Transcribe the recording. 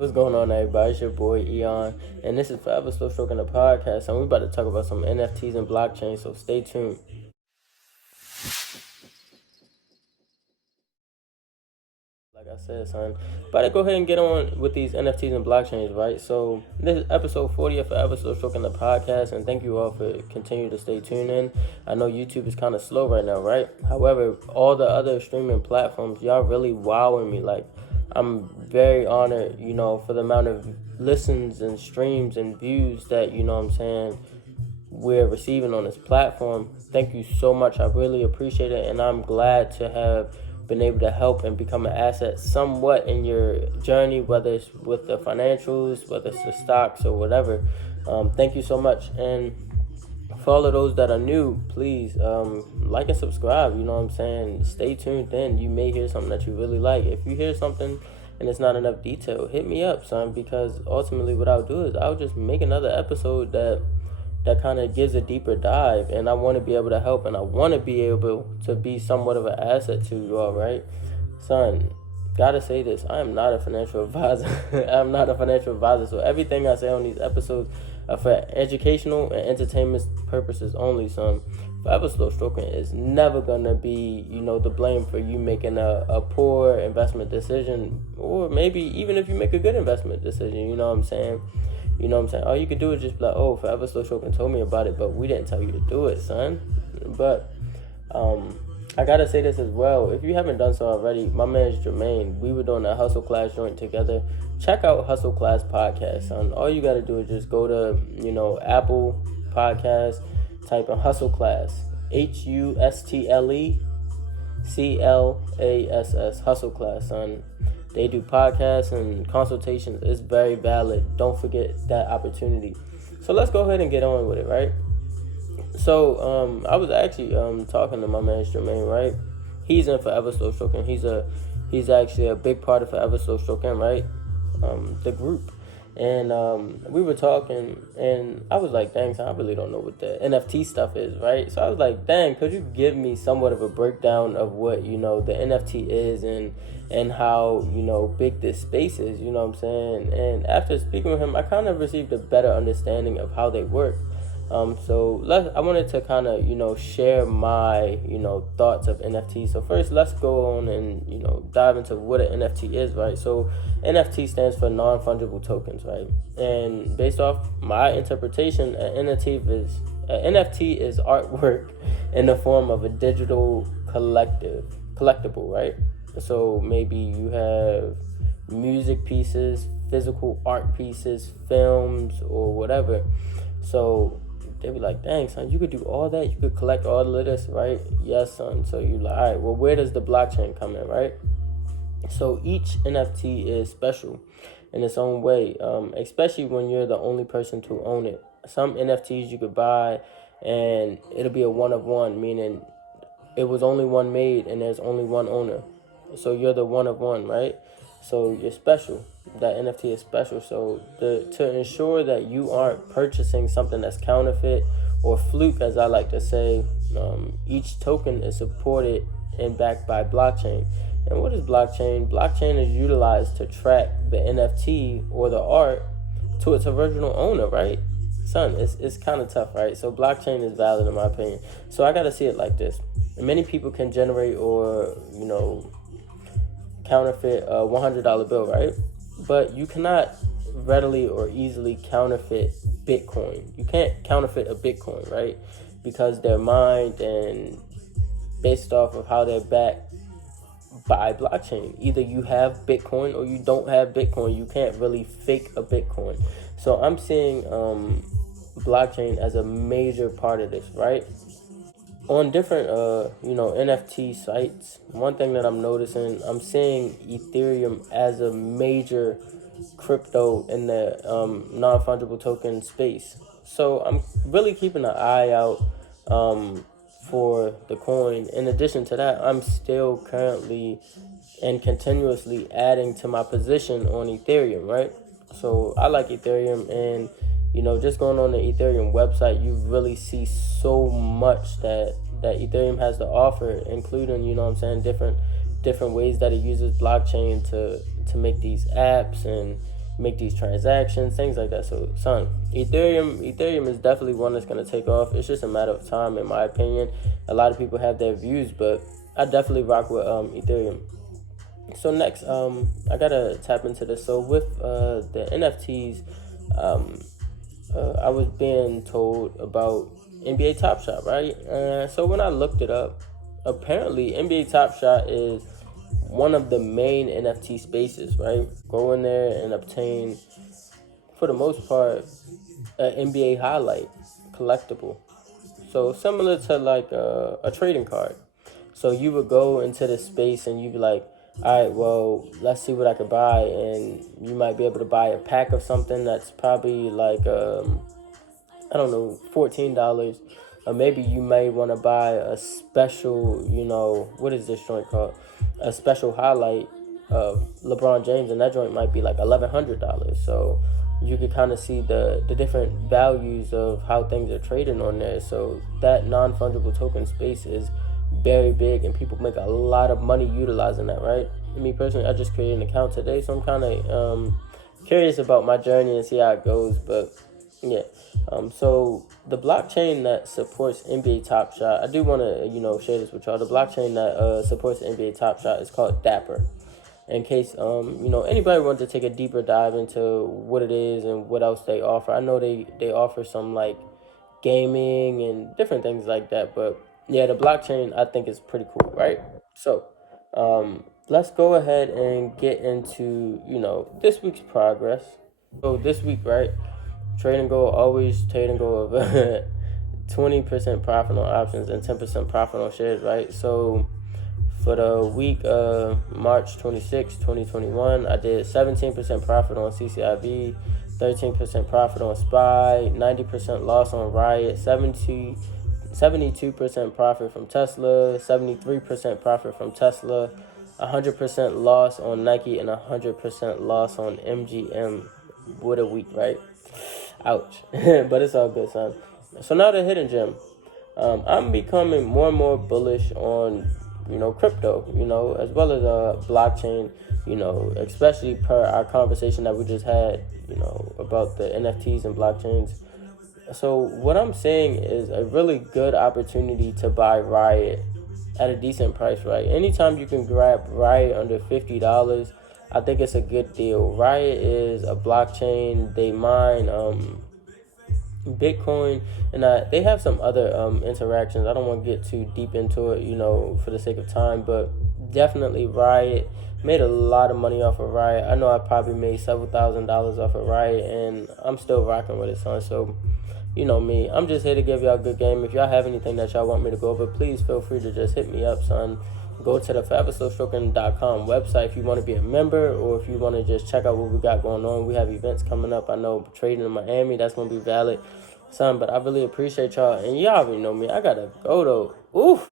What's going on, everybody? It's your boy Eyon, and this is Forever Slow Stroking the podcast, and we're about to talk about some NFTs and blockchain, so stay tuned. Like I said, son, about to go ahead and get on with these NFTs and blockchains, right? So this is episode 40 of Forever Slow Stroking the podcast, and thank you all for continuing to stay tuned in. I know YouTube is kind of slow right now, right? However, all the other streaming platforms, y'all really wowing me. Like, I'm very honored, for the amount of listens and streams and views that, we're receiving on this platform. Thank you so much. I really appreciate it, and I'm glad to have been able to help and become an asset somewhat in your journey, whether it's with the financials, whether it's the stocks or whatever. Thank you so much. And for all of those that are new, please like and subscribe. Stay tuned in. You may hear something that you really like. If you hear something and it's not enough detail, hit me up, son, because ultimately what I'll do is I'll just make another episode that kind of gives a deeper dive, and I want to be able to help, and I want to be able to be somewhat of an asset to you all, right? Son, gotta say this, I am not a financial advisor. I'm not a financial advisor, so everything I say on these episodes are for educational and entertainment purposes only, son. Forever Slow Stroking is never gonna be, the blame for you making a poor investment decision, or maybe even if you make a good investment decision, you know what I'm saying? All you could do is just be like, oh, Forever Slow Stroking told me about it, but we didn't tell you to do it, son. But I gotta say this as well. If you haven't done so already, my man is Jermaine. We were doing a Hustle Class joint together. Check out Hustle Class Podcast, son. All you gotta do is just go to, Apple Podcasts, type in Hustle Class, HUSTLECLASS, Hustle Class, son. They do podcasts and consultations. It's very valid. Don't forget that opportunity. So let's go ahead and get on with it, right? So I was actually talking to my man Jermaine, right? He's in Forever Slow Stroking. He's actually a big part of Forever Slow Stroking, right? The group. And we were talking, and I was like, dang, son, I really don't know what the NFT stuff is, right? So I was like, dang, could you give me somewhat of a breakdown of what, the NFT is and how, big this space is, you know what I'm saying? And after speaking with him, I kind of received a better understanding of how they work. So I wanted to kind of, share my, thoughts of NFTs. So first, let's go on and, dive into what an NFT is, right? So NFT stands for non-fungible tokens, right? And based off my interpretation, an NFT is artwork in the form of a digital collectible, right? So maybe you have music pieces, physical art pieces, films, or whatever. So they be like, dang, son, you could do all that? You could collect all of this, right? Yes, son. So you're like, all right, well, where does the blockchain come in, right? So each NFT is special in its own way, especially when you're the only person to own it. Some NFTs you could buy, and it'll be a one-of-one, meaning it was only one made, and there's only one owner. So you're the one-of-one, right? So you're special. That NFT is special. So to ensure that you aren't purchasing something that's counterfeit or fluke, as I like to say, each token is supported and backed by blockchain. And what is blockchain? Blockchain is utilized to track the NFT or the art to its original owner, right? Son, it's kind of tough, right? So blockchain is valid in my opinion. So I got to see it like this. Many people can generate or, counterfeit a $100 bill, right? But you cannot readily or easily counterfeit Bitcoin. You can't counterfeit a Bitcoin, right? Because they're mined and based off of how they're backed by blockchain. Either you have Bitcoin or you don't have Bitcoin. You can't really fake a Bitcoin. So I'm seeing blockchain as a major part of this, right? On different, NFT sites, one thing that I'm noticing, I'm seeing Ethereum as a major crypto in the non-fungible token space. So I'm really keeping an eye out for the coin. In addition to that, I'm still currently and continuously adding to my position on Ethereum, right? So I like Ethereum, and just going on the Ethereum website, you really see so much that Ethereum has to offer, including, different ways that it uses blockchain to make these apps and, make these transactions, things like that. So, son, Ethereum is definitely one that's going to take off. It's just a matter of time, in my opinion. A lot of people have their views, but I definitely rock with Ethereum. So next, I gotta tap into this. So with the NFTs, I was being told about NBA Top Shot, right? So when I looked it up, apparently NBA Top Shot is one of the main NFT spaces, right? Go in there and obtain, for the most part, an NBA highlight collectible. So similar to like a trading card. So you would go into the space and you'd be like, all right, well, let's see what I could buy. And you might be able to buy a pack of something that's probably like, I don't know, $14. Or maybe you may want to buy a special, what is this joint called? A special highlight of LeBron James, and that joint might be like $1,100. So you could kind of see the different values of how things are trading on there. So that non-fungible token space is very big, and people make a lot of money utilizing that, right? Me personally, I just created an account today, so I'm kind of curious about my journey and see how it goes. But yeah, so the blockchain that supports NBA Top Shot, I do want to share this with y'all. The blockchain that supports NBA Top Shot is called Dapper. In case anybody wants to take a deeper dive into what it is and what else they offer. I know they offer some like gaming and different things like that, but yeah, the blockchain I think is pretty cool, right? So, let's go ahead and get into this week's progress. So this week, right? Trading goal, always trading goal of 20% profit on options and 10% profit on shares, right? So for the week March 26, 2021, I did 17% profit on CCIV, 13% profit on SPY, 90% loss on Riot, 72% profit from Tesla, 73% profit from Tesla, 100% loss on Nike, and 100% loss on MGM. What a week, right? Ouch. But it's all good, son. So now the hidden gem. I'm becoming more and more bullish on, crypto, as well as blockchain, especially per our conversation that we just had, about the NFTs and blockchains. So what I'm saying is a really good opportunity to buy Riot at a decent price, right? Anytime you can grab Riot under $50, I think it's a good deal. Riot is a blockchain. They mine Bitcoin, and they have some other interactions. I don't want to get too deep into it, for the sake of time, but definitely Riot. Made a lot of money off of Riot. I know I probably made several $1,000s off of Riot, and I'm still rocking with it, son. So, me. I'm just here to give y'all a good game. If y'all have anything that y'all want me to go over, please feel free to just hit me up, son. Go to the fabuloustroking.com website if you want to be a member, or if you want to just check out what we got going on. We have events coming up. I know trading in Miami, that's going to be valid, son. But I really appreciate y'all. And y'all already know me. I got to go, though. Oof.